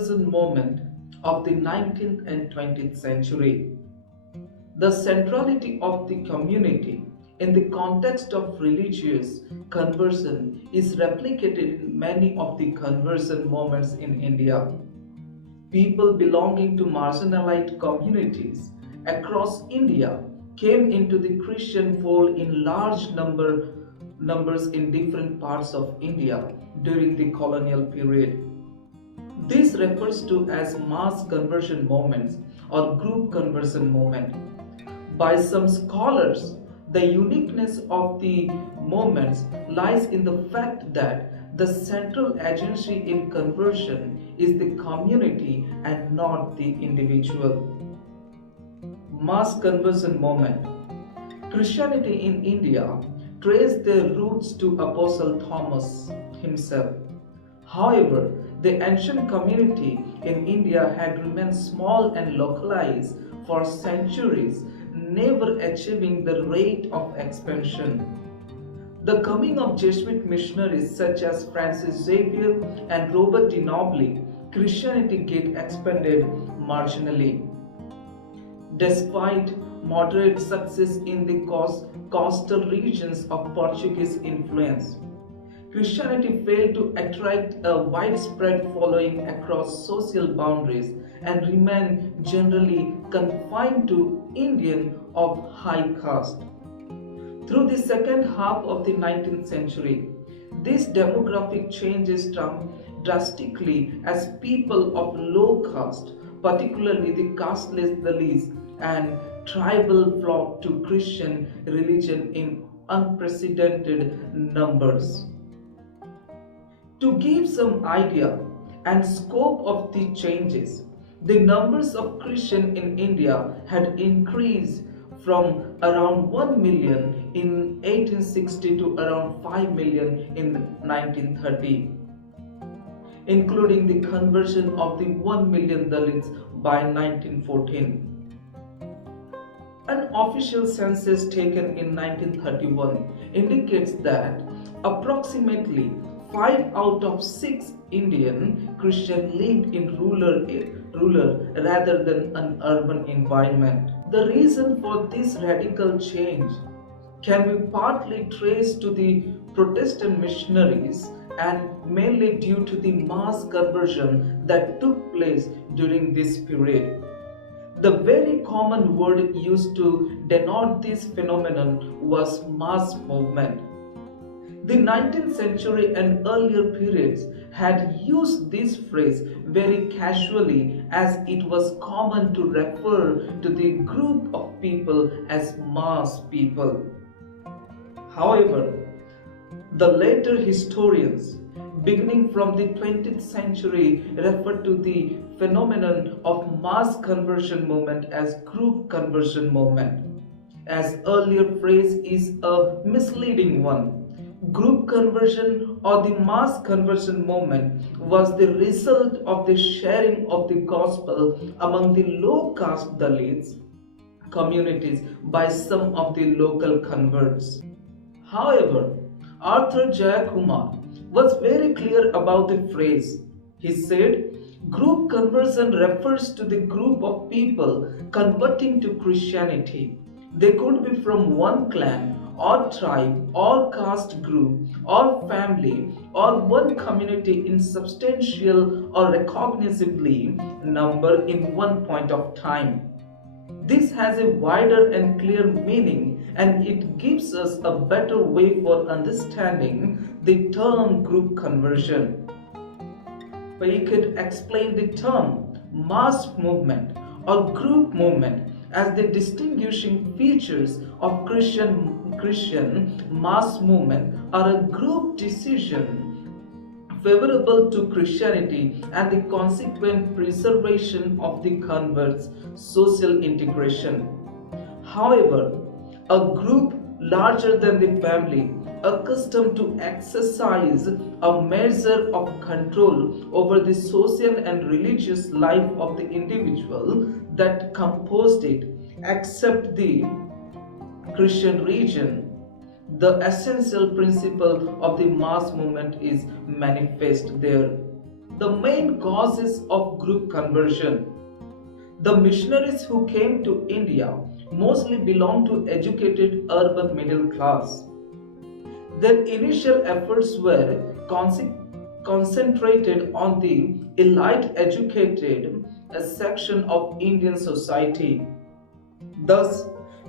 conversion movement of the 19th and 20th century. The centrality of the community in the context of religious conversion is replicated in many of the conversion movements in India. People belonging to marginalized communities across India came into the Christian fold in numbers in different parts of India during the colonial period. This refers to as mass conversion movements or group conversion movement. By some scholars, the uniqueness of the movements lies in the fact that the central agency in conversion is the community and not the individual. Mass conversion movement. Christianity in India traced their roots to Apostle Thomas himself. However, the ancient community in India had remained small and localized for centuries, never achieving the rate of expansion. The coming of Jesuit missionaries such as Francis Xavier and Robert de Nobile, Christianity get expanded marginally. Despite moderate success in the coastal regions of Portuguese influence, Christianity failed to attract a widespread following across social boundaries and remained generally confined to Indian of high caste. Through the second half of the 19th century, these demographic changes drastically as people of low caste, particularly the casteless Dalits and tribal, flocked to Christian religion in unprecedented numbers. To give some idea and scope of the changes, the numbers of Christians in India had increased from around 1 million in 1860 to around 5 million in 1930, including the conversion of the 1 million Dalits by 1914. An official census taken in 1931 indicates that approximately 5 out of 6 Indian Christians lived in rural rather than an urban environment. The reason for this radical change can be partly traced to the Protestant missionaries and mainly due to the mass conversion that took place during this period. The very common word used to denote this phenomenon was mass movement. The 19th century and earlier periods had used this phrase very casually as it was common to refer to the group of people as mass people. However, the later historians, beginning from the 20th century, refer to the phenomenon of mass conversion movement as group conversion movement, as earlier phrase is a misleading one. Group conversion or the mass conversion movement was the result of the sharing of the gospel among the low caste Dalits communities by some of the local converts. However, Arthur Jayakumar was very clear about the phrase. He said, group conversion refers to the group of people converting to Christianity. They could be from one clan or tribe or caste group or family or one community in substantial or recognizably number in one point of time. This has a wider and clear meaning and it gives us a better way for understanding the term group conversion. We could explain the term mass movement or group movement as the distinguishing features of Christian mass movement are a group decision favorable to Christianity and the consequent preservation of the converts' social integration. However, a group larger than the family, accustomed to exercise a measure of control over the social and religious life of the individual that composed it, except the Christian region, the essential principle of the mass movement is manifest there. the main causes of group conversion. The missionaries who came to India mostly belonged to educated urban middle class. Their initial efforts were concentrated on the elite educated section of Indian society. Thus,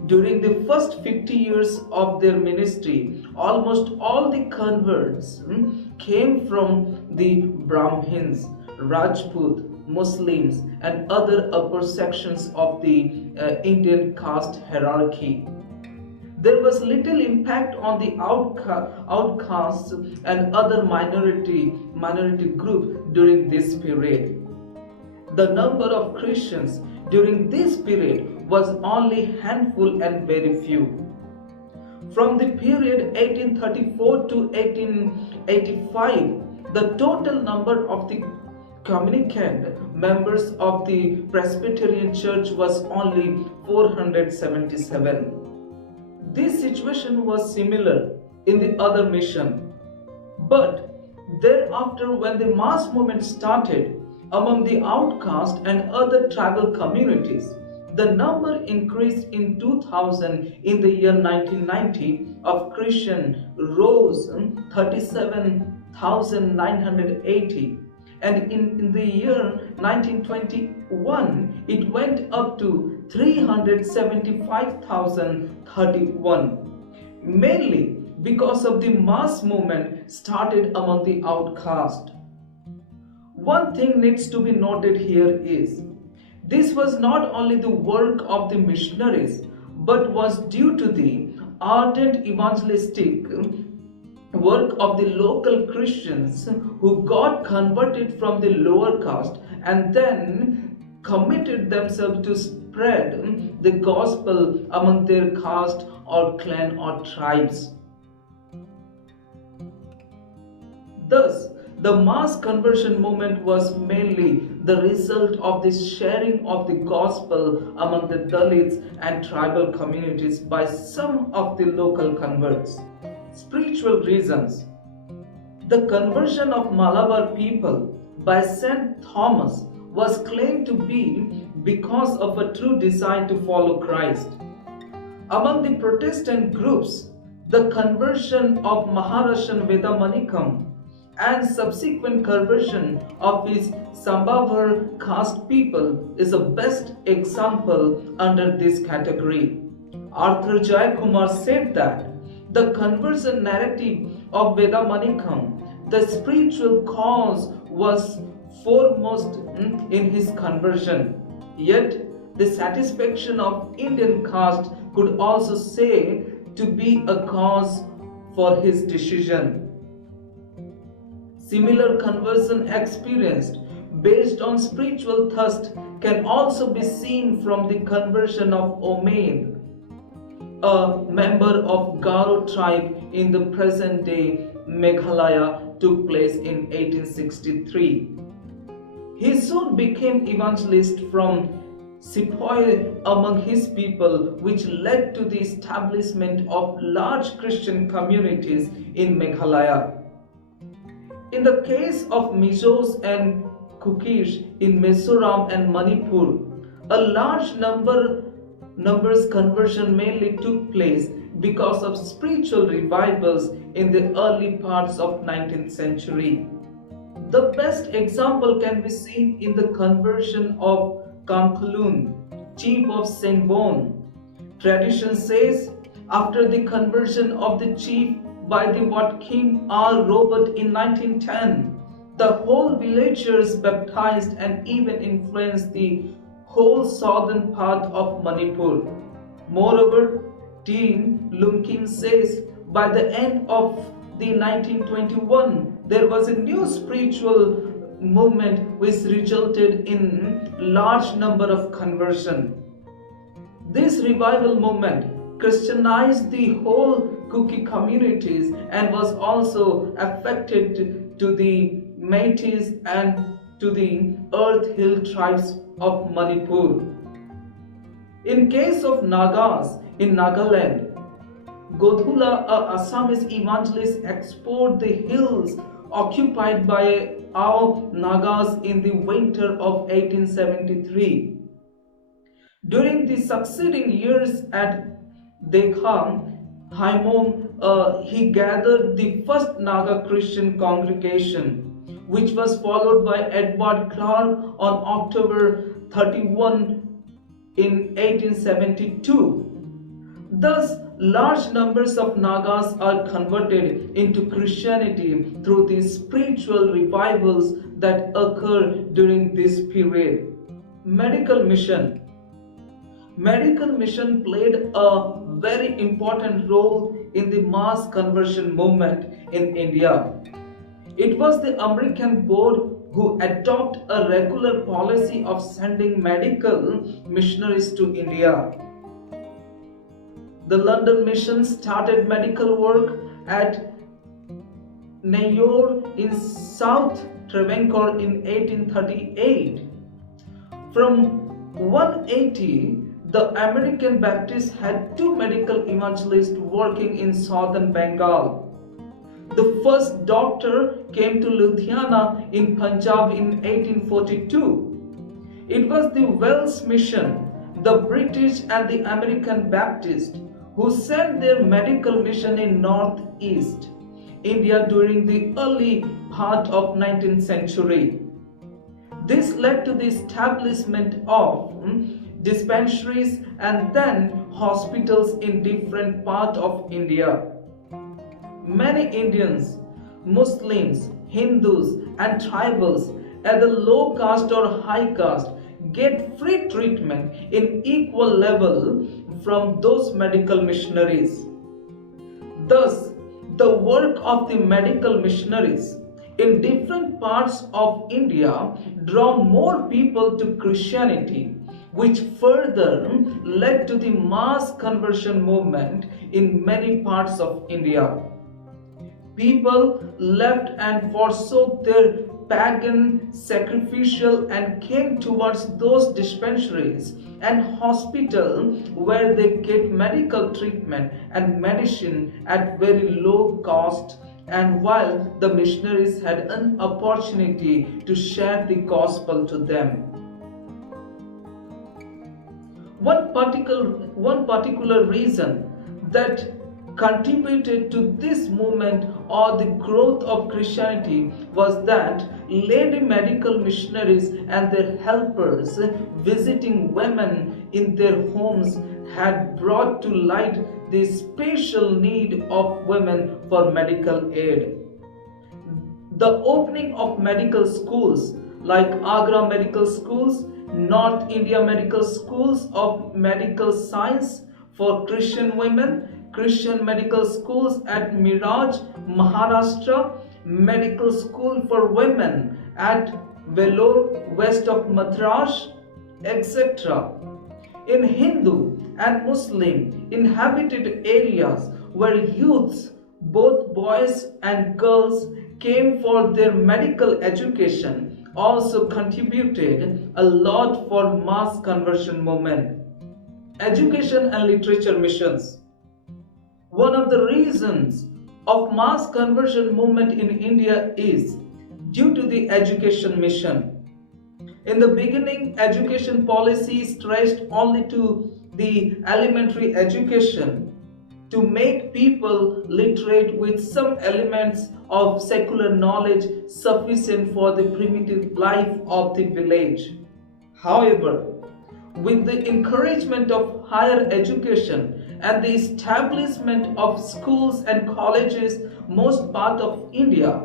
during the first 50 years of their ministry, almost all the converts came from the Brahmins, Rajput, Muslims, and other upper sections of the Indian caste hierarchy. There was little impact on the outcasts and other minority group during this period. The number of Christians during this period was only handful and very few. From the period 1834 to 1885, the total number of the communicant members of the Presbyterian Church was only 477. This situation was similar in the other mission. But thereafter, when the mass movement started among the outcast and other tribal communities, the number increased in 2000. In the year 1990 of Christian rose 37,980, and in the year 1921 it went up to 375,031, mainly because of the mass movement started among the outcast. One thing needs to be noted here is this was not only the work of the missionaries but was due to the ardent evangelistic work of the local Christians who got converted from the lower caste and then committed themselves to spread the gospel among their caste or clan or tribes. Thus, the mass conversion movement was mainly the result of the sharing of the gospel among the Dalits and tribal communities by some of the local converts. Spiritual reasons. The conversion of Malabar people by St. Thomas was claimed to be because of a true desire to follow Christ. Among the Protestant groups, the conversion of Maharashan Vedamanikam and subsequent conversion of his Sambhavar caste people is the best example under this category. Arthur Jayakumar said that the conversion narrative of Vedamanikam, the spiritual cause, was foremost in his conversion. Yet, the satisfaction of Indian caste could also say to be a cause for his decision. Similar conversion experienced based on spiritual thirst can also be seen from the conversion of Omaid, a member of Garo tribe in the present day Meghalaya, took place in 1863. He soon became evangelist from Sepoy among his people, which led to the establishment of large Christian communities in Meghalaya. In the case of Mijos and Kukish in Mizoram and Manipur, a large numbers conversion mainly took place because of spiritual revivals in the early parts of 19th century. The best example can be seen in the conversion of Kamkhlun, chief of Sengbon. Tradition says after the conversion of the chief by the Watkin R. Robert in 1910, the whole villagers baptized and even influenced the whole southern part of Manipur. Moreover, Dean Lumkim says by the end of the 1921, there was a new spiritual movement which resulted in large number of conversion. This revival movement Christianized the whole Kuki communities and was also affected to the Meiteis and to the Earth Hill tribes of Manipur. In case of Nagas in Nagaland, Godhula, a Assamese evangelist, explored the hills occupied by Ao Nagas in the winter of 1873. During the succeeding years at Dekha, Haimom, he gathered the first Naga Christian congregation, which was followed by Edward Clark on October 31 in 1872. Thus, large numbers of Nagas are converted into Christianity through the spiritual revivals that occur during this period. Medical mission. Medical mission played a very important role in the mass conversion movement in India. It was the American board who adopted a regular policy of sending medical missionaries to India. The London mission started medical work at Neyoor in South Travancore in 1838. From 180, the American Baptists had two medical evangelists working in southern Bengal. The first doctor came to Ludhiana in Punjab in 1842. It was the Welsh Mission, the British and the American Baptists, who sent their medical mission in northeast India during the early part of 19th century. This led to the establishment of dispensaries and then hospitals in different parts of India. Many Indians, Muslims, Hindus and tribals at the low caste or high caste get free treatment in equal level from those medical missionaries. Thus, the work of the medical missionaries in different parts of India draw more people to Christianity, which further led to the mass conversion movement in many parts of India. People left and forsook their pagan, sacrificial and came towards those dispensaries and hospitals where they get medical treatment and medicine at very low cost, and while the missionaries had an opportunity to share the gospel to them. One particular reason that contributed to this movement or the growth of Christianity was that lady medical missionaries and their helpers visiting women in their homes had brought to light the special need of women for medical aid. The opening of medical schools like Agra Medical Schools, North India Medical Schools of Medical Science for Christian women, Christian medical schools at Miraj, Maharashtra, medical school for women at Vellore, west of Madras, etc. In Hindu and Muslim inhabited areas where youths, both boys and girls, came for their medical education also contributed a lot for mass conversion movement. Education and literature missions. One of the reasons of mass conversion movement in India is due to the education mission. In the beginning, education policy stretched only to the elementary education to make people literate with some elements of secular knowledge sufficient for the primitive life of the village. However, with the encouragement of higher education and the establishment of schools and colleges most part of India,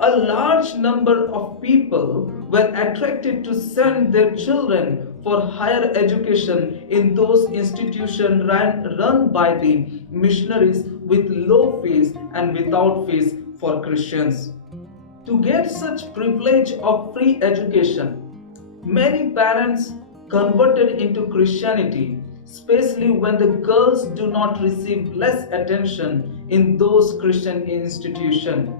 a large number of people were attracted to send their children for higher education in those institutions run by the missionaries with low fees and without fees for Christians. To get such privilege of free education, many parents converted into Christianity, especially when the girls do not receive less attention in those Christian institutions.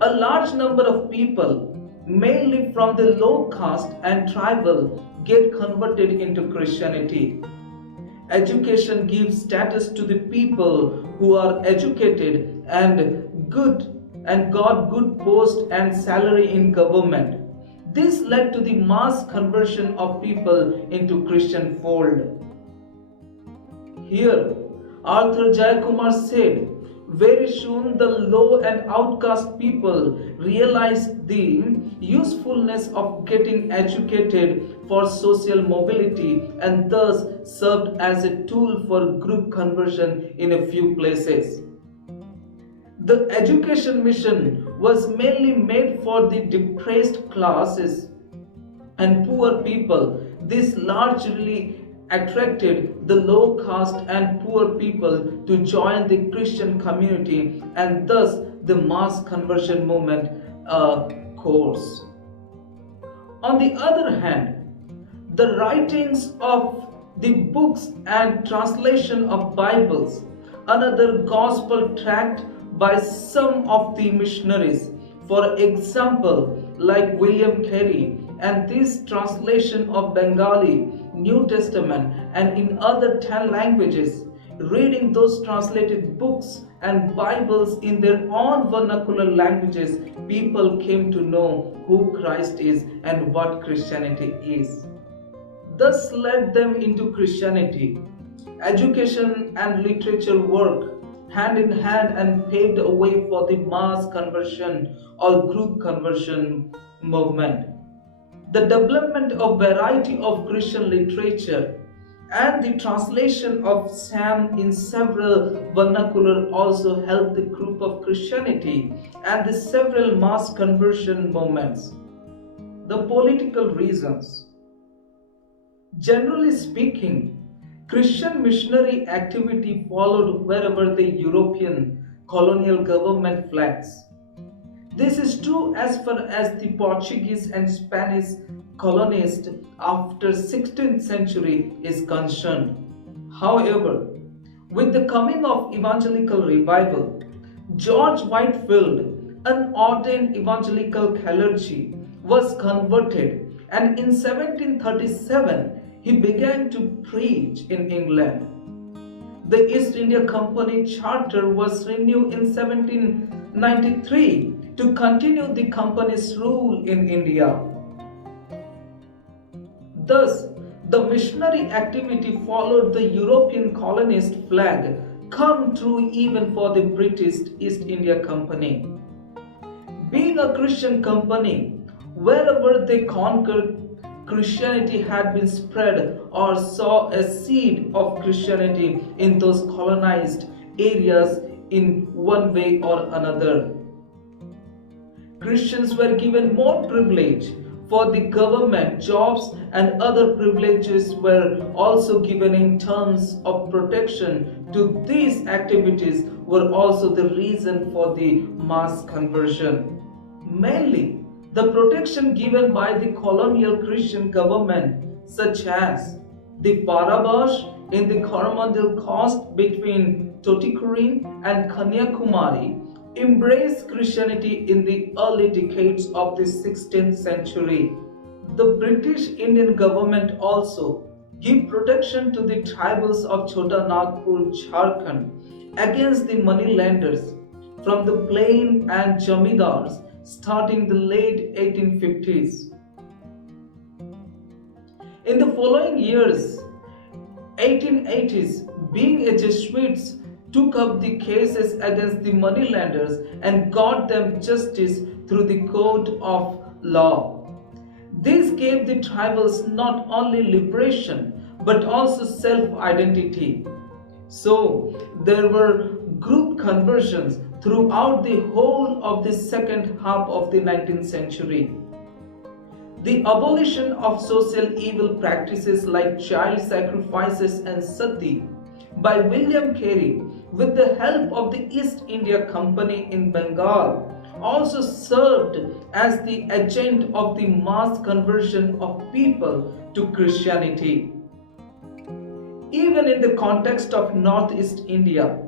A large number of people, mainly from the low caste and tribal, get converted into Christianity. Education gives status to the people who are educated and good and got good post and salary in government. This led to the mass conversion of people into Christian fold. Here, Arthur Jayakumar said, very soon the low and outcast people realized the usefulness of getting educated for social mobility and thus served as a tool for group conversion in a few places. The education mission was mainly made for the depressed classes and poor people. This largely attracted the low caste and poor people to join the Christian community and thus the mass conversion movement course. On the other hand, the writings of the books and translation of Bibles, another gospel tract by some of the missionaries, for example, like William Carey, and this translation of Bengali, New Testament, and in other 10 languages, reading those translated books and Bibles in their own vernacular languages, people came to know who Christ is and what Christianity is. Thus led them into Christianity. Education and literature work hand in hand and paved a way for the mass conversion or group conversion movement. The development of variety of Christian literature and the translation of Psalm in several vernacular also helped the group of Christianity and the several mass conversion movements. The political reasons. Generally speaking, Christian missionary activity followed wherever the European colonial government flags. This is true as far as the Portuguese and Spanish colonists after 16th century is concerned. However, with the coming of evangelical revival, George Whitefield, an ordained evangelical clergy, was converted, and in 1737 he began to preach in England. The East India Company charter was renewed in 1793 to continue the company's rule in India. Thus, the missionary activity followed the European colonist flag, come true even for the British East India Company. Being a Christian company, wherever they conquered, Christianity had been spread or saw a seed of Christianity in those colonized areas in one way or another. Christians were given more privilege for the government jobs and other privileges were also given in terms of protection to these activities were also the reason for the mass conversion. Mainly, the protection given by the colonial Christian government, such as the Parabash in the Coromandel coast between Tuticorin and Kanyakumari, embraced Christianity in the early decades of the 16th century. The British Indian government also gave protection to the tribals of Chota Nagpur, Jharkhand against the moneylenders from the plain and jamidars starting the late 1850s. In the following years, 1880s, being a Jesuits took up the cases against the moneylenders and got them justice through the code of law. This gave the tribals not only liberation but also self-identity. So there were group conversions throughout the whole of the second half of the 19th century. The abolition of social evil practices like child sacrifices and sati by William Carey with the help of the East India Company in Bengal also served as the agent of the mass conversion of people to Christianity. Even in the context of Northeast India,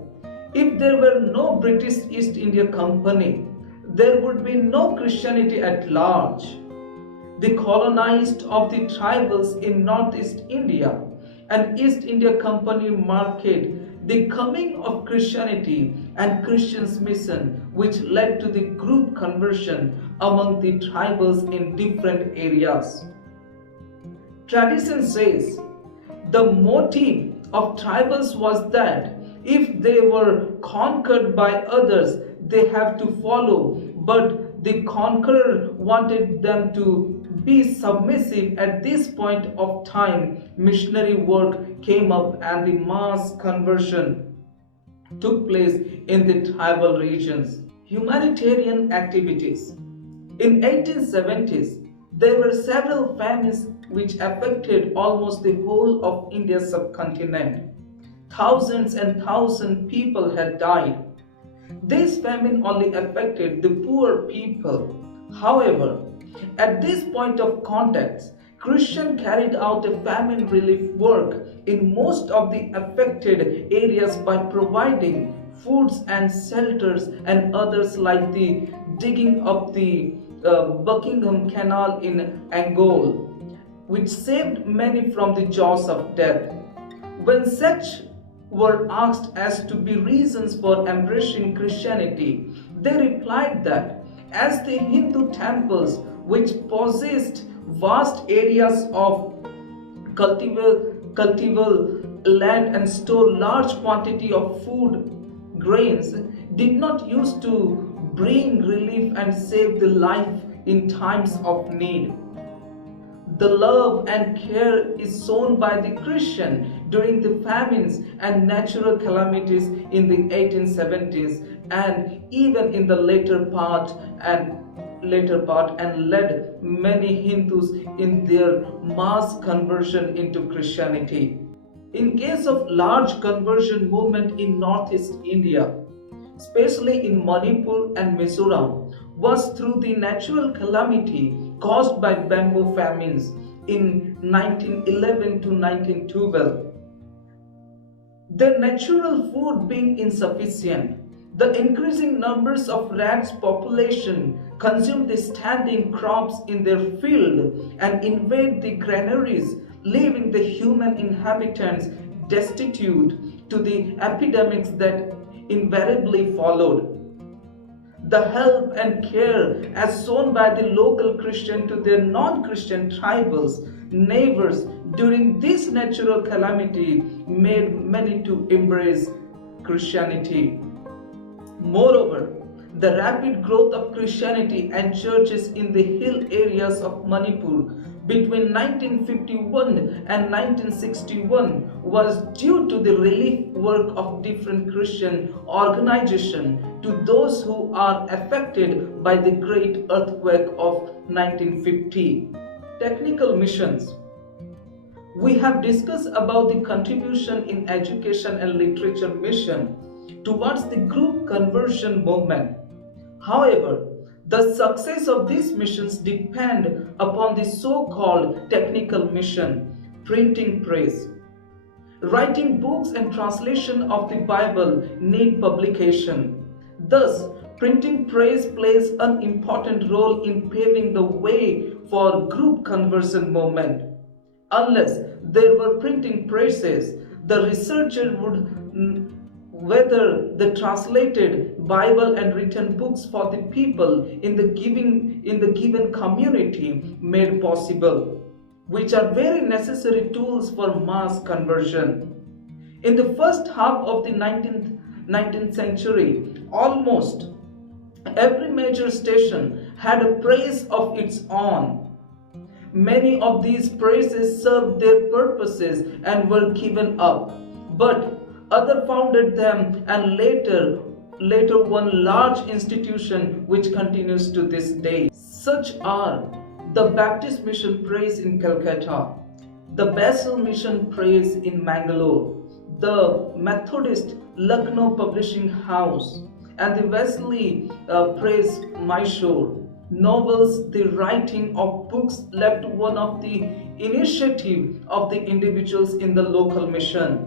if there were no British East India Company, there would be no Christianity at large. The colonized of the tribals in Northeast India and East India Company market The coming of Christianity and Christians' mission, which led to the group conversion among the tribals in different areas. Tradition says the motive of tribals was that if they were conquered by others, they have to follow, but the conqueror wanted them to be submissive. At this point of time, missionary work came up and the mass conversion took place in the tribal regions. Humanitarian activities. In 1870s, there were several famines which affected almost the whole of India's subcontinent. Thousands and thousands people had died. This famine only affected the poor people. However, at this point of context, Christians carried out a famine relief work in most of the affected areas by providing foods and shelters and others like the digging up the Buckingham Canal in Angol, which saved many from the jaws of death. When such were asked as to be reasons for embracing Christianity, they replied that as the Hindu temples, which possessed vast areas of cultivable land and store large quantity of food grains, did not use to bring relief and save the life in times of need. The love and care is shown by the Christian during the famines and natural calamities in the 1870s and even in the later part and led many Hindus in their mass conversion into Christianity. In case of large conversion movement in northeast India, especially in Manipur and Mizoram, was through the natural calamity caused by bamboo famines in 1911 to 1912. The natural food being insufficient, the increasing numbers of rats population consume the standing crops in their field and invade the granaries, leaving the human inhabitants destitute to the epidemics that invariably followed. The help and care as shown by the local Christian to their non-Christian tribals, neighbors during this natural calamity made many to embrace Christianity. Moreover, the rapid growth of Christianity and churches in the hill areas of Manipur between 1951 and 1961 was due to the relief work of different Christian organizations to those who are affected by the great earthquake of 1950. Technical missions. We have discussed about the contribution in education and literature mission towards the group conversion movement. However, the success of these missions depend upon the so-called technical mission, printing press. Writing books and translation of the Bible need publication. Thus, printing press plays an important role in paving the way for group conversion movement. Unless there were printing presses, the researcher would whether the translated Bible and written books for the people in the given community made possible, which are very necessary tools for mass conversion. In the first half of the 19th century, almost every major station had a press of its own. Many of these presses served their purposes and were given up, but others founded them and later one large institution which continues to this day. Such are the Baptist Mission Press in Calcutta, the Basil Mission Press in Mangalore, the Methodist Lucknow Publishing House, and the Wesley Press Mysore. Novels, the writing of books left one of the initiative of the individuals in the local mission.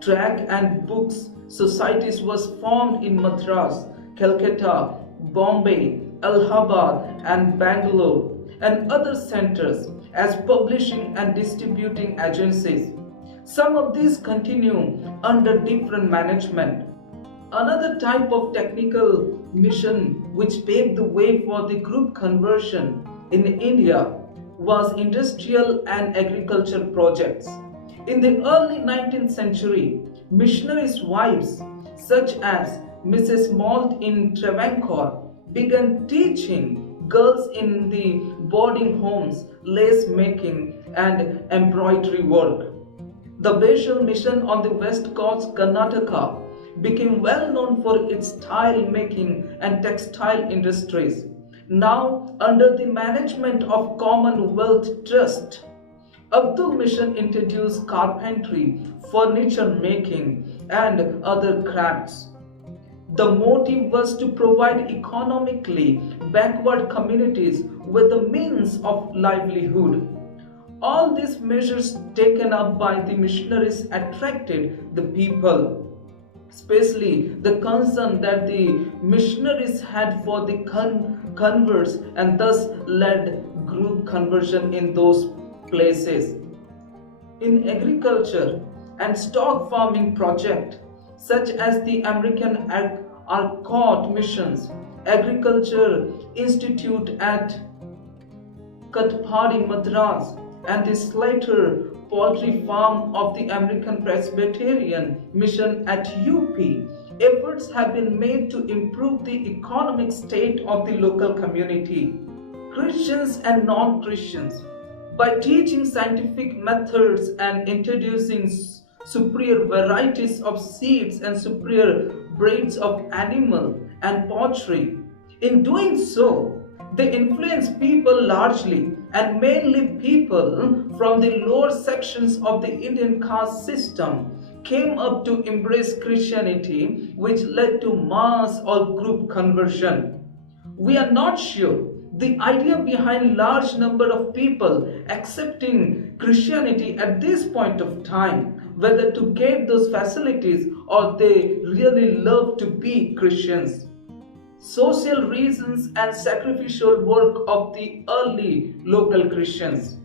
Tract and books societies was formed in Madras, Calcutta, Bombay, Allahabad and Bangalore and other centers as publishing and distributing agencies. Some of these continue under different management. Another type of technical mission which paved the way for the group conversion in India was industrial and agriculture projects. In the early 19th century, missionaries' wives such as Mrs. Malt in Travancore began teaching girls in the boarding homes lace making and embroidery work. The Beshal mission on the west coast Karnataka became well known for its tile making and textile industries. Now, under the management of Commonwealth Trust, Abdul Mission introduced carpentry, furniture making, and other crafts. The motive was to provide economically backward communities with the means of livelihood. All these measures taken up by the missionaries attracted the people, especially the concern that the missionaries had for the converts, and thus led group conversion in those places. In agriculture and stock farming project such as the American Arcot missions, Agriculture Institute at Katpadi, Madras, and the Slater Poultry Farm of the American Presbyterian Mission at UP, efforts have been made to improve the economic state of the local community. Christians and non-Christians, by teaching scientific methods and introducing superior varieties of seeds and superior breeds of animal and poultry. In doing so, they influence people largely and mainly people from the lower sections of the Indian caste system came up to embrace Christianity, which led to mass or group conversion. We are not sure the idea behind large number of people accepting Christianity at this point of time, whether to get those facilities or they really love to be Christians. Social reasons and sacrificial work of the early local Christians.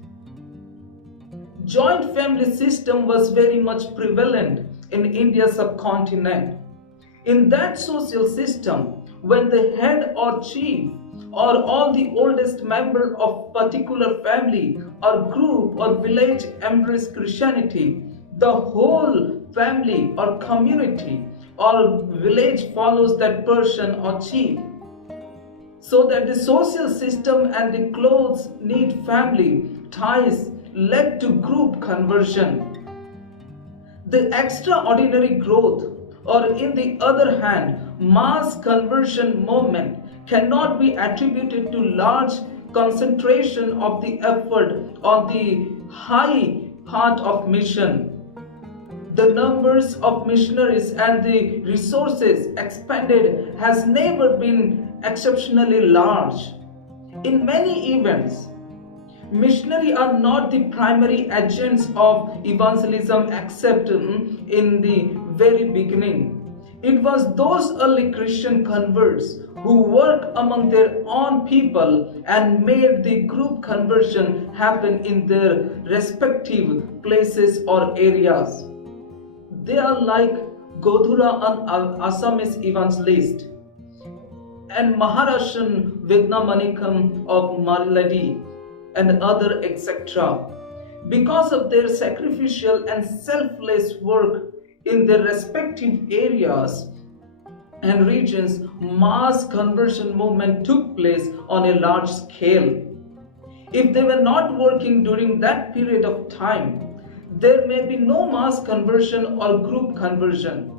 Joint family system was very much prevalent in India's subcontinent. In that social system, when the head or chief or all the oldest member of particular family or group or village embrace Christianity, the whole family or community or village follows that person or chief. So that the social system and the close knit family ties led to group conversion. The extraordinary growth, or in the other hand, mass conversion movement cannot be attributed to large concentration of the effort on the high part of mission. The numbers of missionaries and the resources expended has never been exceptionally large. In many events, missionaries are not the primary agents of evangelism except in the very beginning. It was those early Christian converts who worked among their own people and made the group conversion happen in their respective places or areas. They are like Godhura, an Assamese evangelist, and Maharashtrian Vidnamanikam of Marladi, and other etc. Because of their sacrificial and selfless work in their respective areas and regions, mass conversion movement took place on a large scale. If they were not working during that period of time, there may be no mass conversion or group conversion.